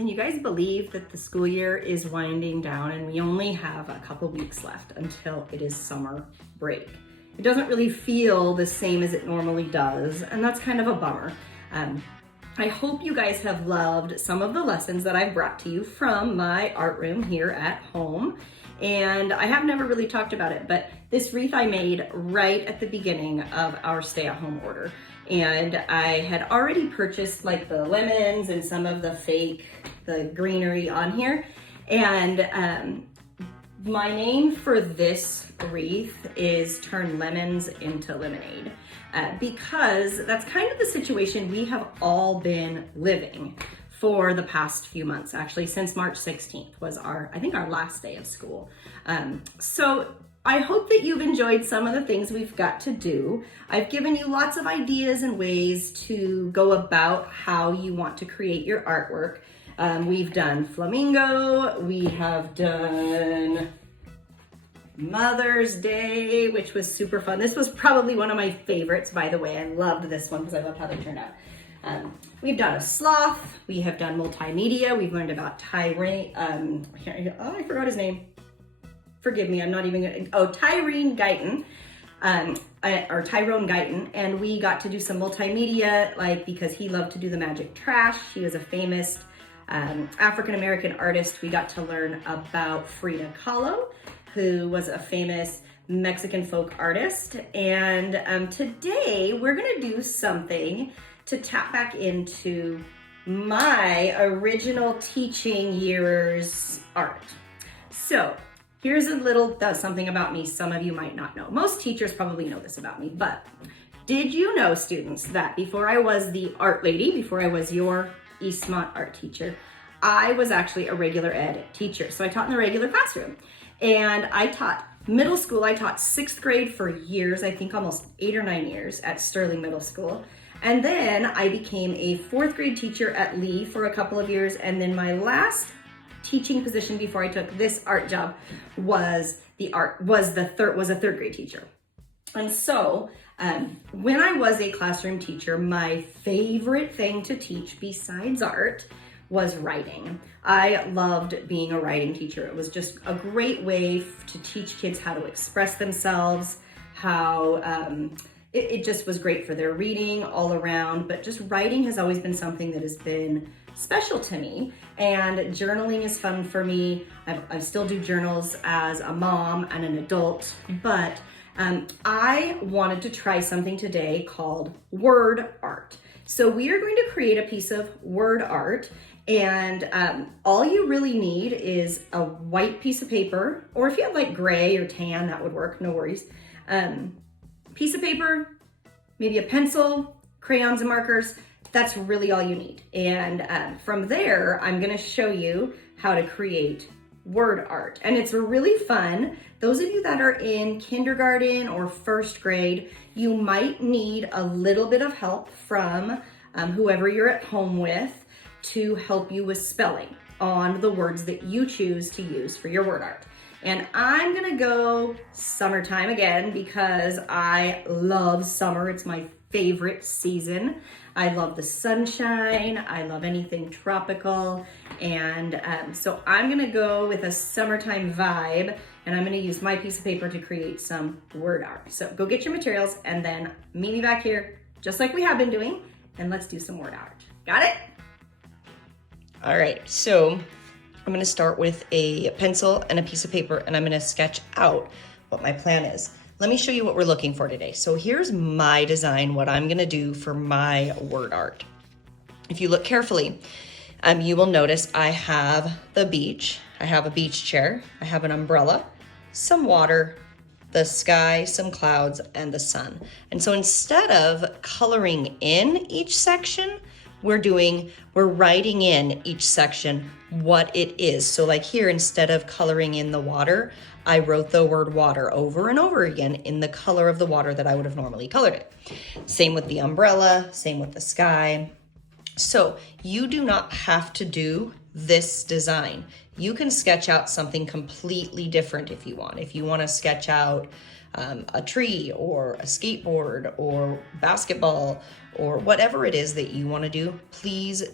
Can you guys believe that the school year is winding down and we only have a couple weeks left until it is summer break? It doesn't really feel the same as it normally does, and that's kind of a bummer. I hope you guys have loved some of the lessons that I've brought to you from my art room here at home. And I have never really talked about it, but this wreath I made right at the beginning of our stay-at-home order. And I had already purchased like the lemons and some of the greenery on here. And my name for this wreath is Turn Lemons into Lemonade. Because that's kind of the situation we have all been living for the past few months, actually since March 16th was our last day of school. So I hope that you've enjoyed some of the things we've got to do. I've given you lots of ideas and ways to go about how you want to create your artwork. We've done flamingo, we have done Mother's Day, which was super fun. This was probably one of my favorites, by the way. I loved this one because I loved how they turned out. We've done a sloth, we have done multimedia, we've learned about Tyrene, I forgot his name. Forgive me, I'm not even gonna, Tyrone Guyton, and we got to do some multimedia, because he loved to do the magic trash. He was a famous African-American artist. We got to learn about Frida Kahlo, who was a famous Mexican folk artist. And today we're gonna do something to tap back into my original teaching year's art. So here's a little something about me some of you might not know. Most teachers probably know this about me, but did you know, students, that before I was the art lady, before I was your Eastmont art teacher, I was actually a regular ed teacher. So I taught in the regular classroom, and I taught middle school. I taught 6th grade for years, I think almost 8 or 9 years at Sterling Middle School. And then I became a 4th grade teacher at Lee for a couple of years. And then my last teaching position before I took this art job was a 3rd grade teacher. And so when I was a classroom teacher, my favorite thing to teach besides art was writing. I loved being a writing teacher. It was just a great way to teach kids how to express themselves, how it just was great for their reading all around. But just writing has always been something that has been special to me, and journaling is fun for me. I still do journals as a mom and an adult, but I wanted to try something today called word art. So we are going to create a piece of word art, and all you really need is a white piece of paper, or if you have like gray or tan, that would work, no worries. Piece of paper, maybe a pencil, crayons and markers. That's really all you need. And from there, I'm gonna show you how to create word art. And it's really fun. Those of you that are in kindergarten or 1st grade, you might need a little bit of help from whoever you're at home with to help you with spelling on the words that you choose to use for your word art. And I'm gonna go summertime again because I love summer. It's my favorite season. I love the sunshine. I love anything tropical. And so I'm gonna go with a summertime vibe, and I'm gonna use my piece of paper to create some word art. So go get your materials and then meet me back here, just like we have been doing, and let's do some word art. Got it? All right, so I'm gonna start with a pencil and a piece of paper, and I'm gonna sketch out what my plan is. Let me show you what we're looking for today. So here's my design, what I'm gonna do for my word art. If you look carefully, you will notice I have the beach. I have a beach chair. I have an umbrella, some water, the sky, some clouds, and the sun. And so instead of coloring in each section, we're writing in each section what it is. So like here, instead of coloring in the water, I wrote the word water over and over again in the color of the water that I would have normally colored it. Same with the umbrella, same with the sky. So you do not have to do this design. You can sketch out something completely different if you want. If you want to sketch out a tree or a skateboard or basketball or whatever it is that you want to do, please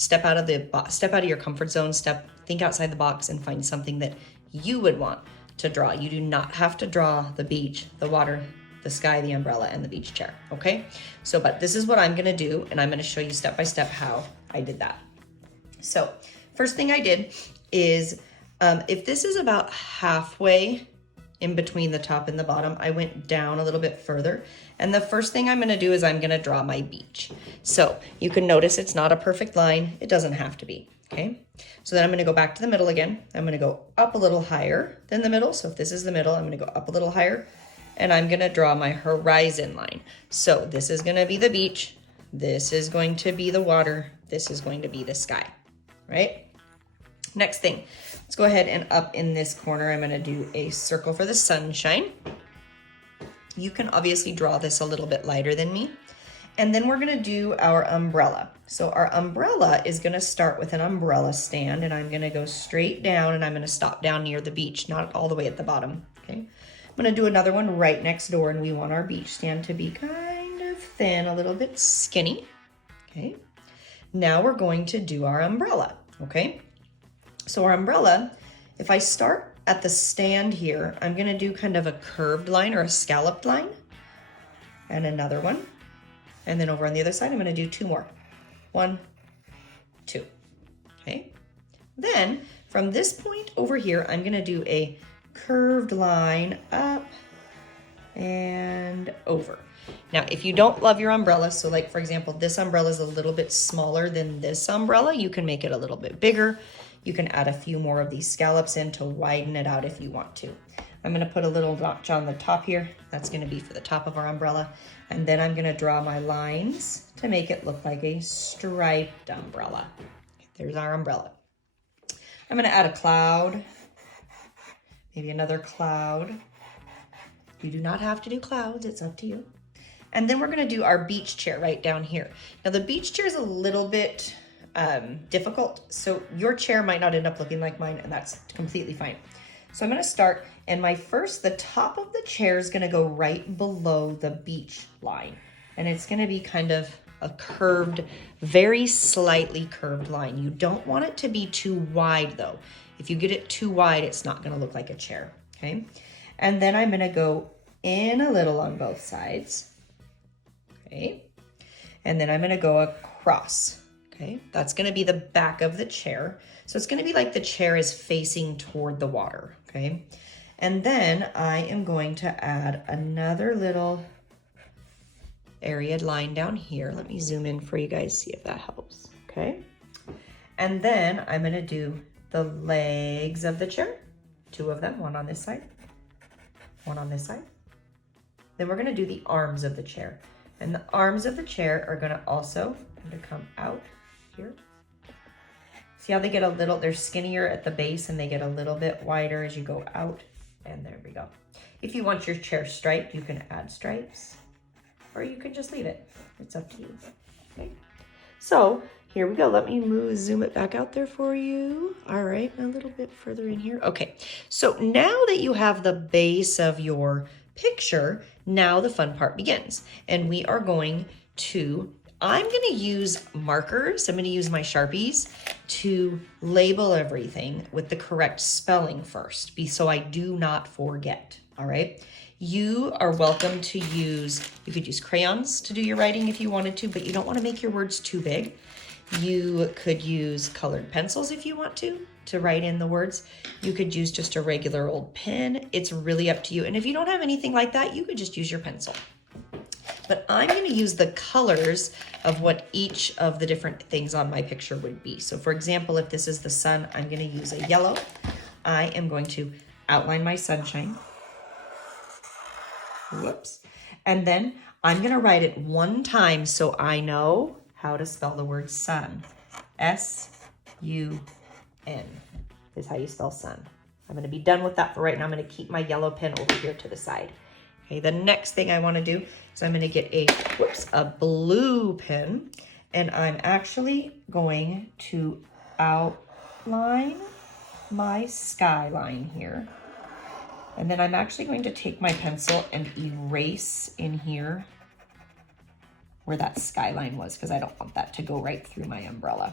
step out of your comfort zone, think outside the box and find something that you would want to draw. You do not have to draw the beach, the water, the sky, the umbrella, and the beach chair, okay? So, but this is what I'm gonna do, and I'm gonna show you step by step how I did that. So, first thing I did is, if this is about halfway in between the top and the bottom, I went down a little bit further. And the first thing I'm gonna do is I'm gonna draw my beach. So you can notice it's not a perfect line. It doesn't have to be, okay? So then I'm gonna go back to the middle again. I'm gonna go up a little higher than the middle. So if this is the middle, I'm gonna go up a little higher and I'm gonna draw my horizon line. So this is gonna be the beach. This is going to be the water. This is going to be the sky, right? Next thing, let's go ahead and up in this corner, I'm gonna do a circle for the sunshine. You can obviously draw this a little bit lighter than me. And then we're gonna do our umbrella. So our umbrella is gonna start with an umbrella stand, and I'm gonna go straight down and I'm gonna stop down near the beach, not all the way at the bottom, okay? I'm gonna do another one right next door, and we want our beach stand to be kind of thin, a little bit skinny, okay? Now we're going to do our umbrella, okay? So our umbrella, if I start at the stand here, I'm gonna do kind of a curved line or a scalloped line, and another one. And then over on the other side, I'm gonna do 2 more. 1, 2, okay? Then from this point over here, I'm gonna do a curved line up and over. Now, if you don't love your umbrella, so like for example, this umbrella is a little bit smaller than this umbrella, you can make it a little bit bigger. You can add a few more of these scallops in to widen it out if you want to. I'm gonna put a little notch on the top here. That's gonna be for the top of our umbrella. And then I'm gonna draw my lines to make it look like a striped umbrella. There's our umbrella. I'm gonna add a cloud, maybe another cloud. You do not have to do clouds, it's up to you. And then we're gonna do our beach chair right down here. Now the beach chair is a little bit difficult, so your chair might not end up looking like mine, and that's completely fine. So I'm gonna start, and the top of the chair is gonna go right below the beach line, and it's gonna be kind of a curved, very slightly curved line. You don't want it to be too wide though. If you get it too wide, it's not gonna look like a chair, okay? And then I'm gonna go in a little on both sides, okay? And then I'm gonna go across. Okay, that's gonna be the back of the chair. So it's gonna be like the chair is facing toward the water, okay? And then I am going to add another little area line down here. Let me zoom in for you guys, see if that helps, okay? And then I'm gonna do the legs of the chair, 2 of them, one on this side, one on this side. Then we're gonna do the arms of the chair. And the arms of the chair are gonna also come out here. See how they get they're skinnier at the base and they get a little bit wider as you go out, and there we go. If you want your chair striped, you can add stripes, or you can just leave it. It's up to you, okay? So here we go. Let me zoom it back out there for you. All right, a little bit further in here. Okay, so now that you have the base of your picture, now the fun part begins, and we are going to I'm gonna use markers. I'm gonna use my Sharpies to label everything with the correct spelling first, so I do not forget, all right? You are welcome to you could use crayons to do your writing if you wanted to, but you don't wanna make your words too big. You could use colored pencils if you want to write in the words. You could use just a regular old pen. It's really up to you. And if you don't have anything like that, you could just use your pencil. But I'm going to use the colors of what each of the different things on my picture would be. So for example, if this is the sun, I'm going to use a yellow. I am going to outline my sunshine. Whoops. And then I'm going to write it 1 time so I know how to spell the word sun. S-U-N is how you spell sun. I'm going to be done with that for right now. I'm going to keep my yellow pen over here to the side. Okay, the next thing I want to do is I'm going to get a blue pen, and I'm actually going to outline my skyline here. And then I'm actually going to take my pencil and erase in here where that skyline was, because I don't want that to go right through my umbrella.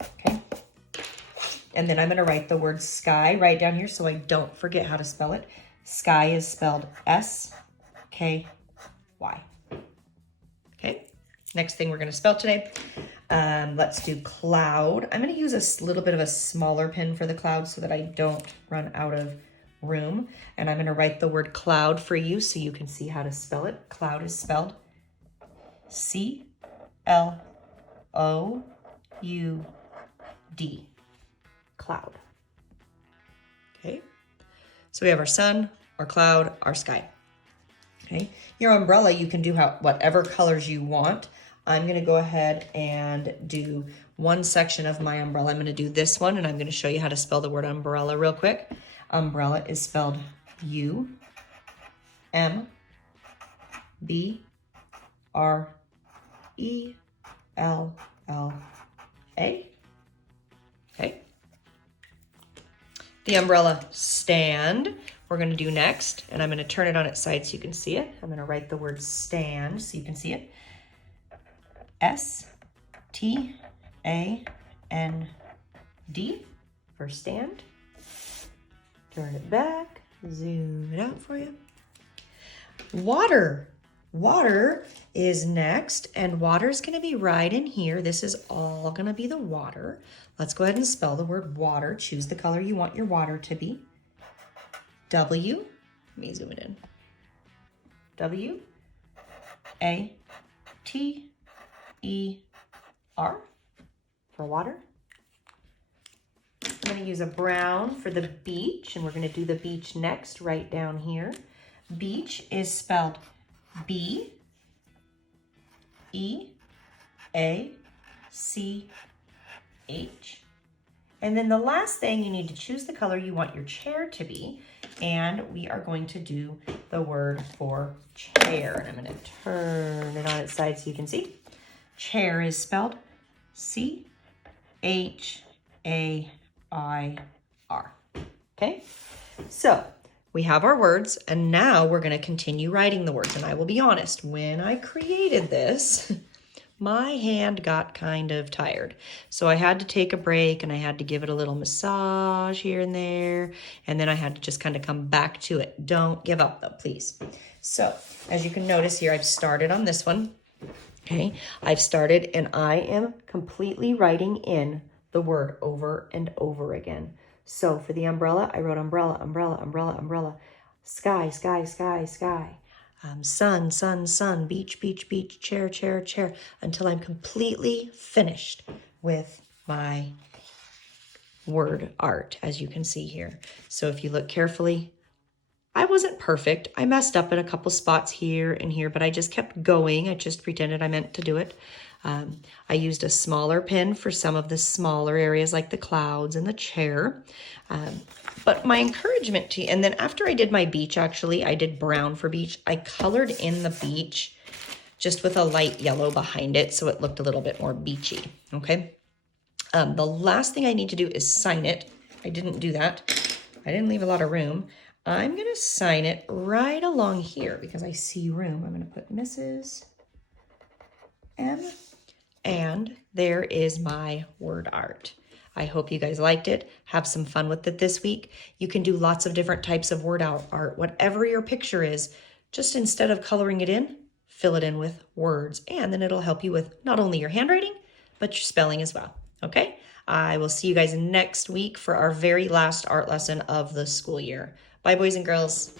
okay? And then I'm gonna write the word sky right down here so I don't forget how to spell it. Sky is spelled S-K-Y, okay? Next thing we're gonna spell today, let's do cloud. I'm gonna use a little bit of a smaller pen for the cloud so that I don't run out of room. And I'm gonna write the word cloud for you so you can see how to spell it. Cloud is spelled C-L-O-U-D, cloud. Okay, so we have our sun, our cloud, our sky. Okay, your umbrella, you can do whatever colors you want. I'm gonna go ahead and do one section of my umbrella. I'm gonna do this one, and I'm gonna show you how to spell the word umbrella real quick. Umbrella is spelled U-M-B-R-E-L-L-A. Okay. The umbrella stand, we're gonna do next, and I'm gonna turn it on its side so you can see it. I'm gonna write the word stand so you can see it. S-T-A-N-D for stand. Turn it back, zoom it out for you. Water. Water is next, and water is going to be right in here. This is all going to be the water. Let's go ahead and spell the word water. Choose the color you want your water to be. W, let me zoom it in. W-A-T-E-R for water. I'm going to use a brown for the beach, and we're going to do the beach next, right down here. Beach is spelled B-E-A-C-H. And then the last thing, you need to choose the color you want your chair to be, and we are going to do the word for chair. And I'm going to turn it on its side so you can see. Chair is spelled C-H-A-I-R. Okay, so we have our words, and now we're going to continue writing the words. And I will be honest, when I created this, my hand got kind of tired. So I had to take a break, and I had to give it a little massage here and there, and then I had to just kind of come back to it. Don't give up though, please. So as you can notice here, I've started on this one. Okay, I've started, and I am completely writing in the word over and over again. So for the umbrella, I wrote umbrella, umbrella, umbrella, umbrella, sky, sky, sky, sky, sun, sun, sun, beach, beach, beach, chair, chair, chair, until I'm completely finished with my word art, as you can see here. So if you look carefully, I wasn't perfect. I messed up in a couple spots here and here, but I just kept going. I just pretended I meant to do it. I used a smaller pen for some of the smaller areas like the clouds and the chair. But my encouragement to you, and then after I did my beach, actually, I did brown for beach. I colored in the beach just with a light yellow behind it so it looked a little bit more beachy, okay? The last thing I need to do is sign it. I didn't do that. I didn't leave a lot of room. I'm gonna sign it right along here because I see room. I'm gonna put Mrs. M. And there is my word art. I hope you guys liked it. Have some fun with it this week. You can do lots of different types of word art. Whatever your picture is, just instead of coloring it in, fill it in with words. And then it'll help you with not only your handwriting, but your spelling as well. Okay? I will see you guys next week for our very last art lesson of the school year. Bye, boys and girls.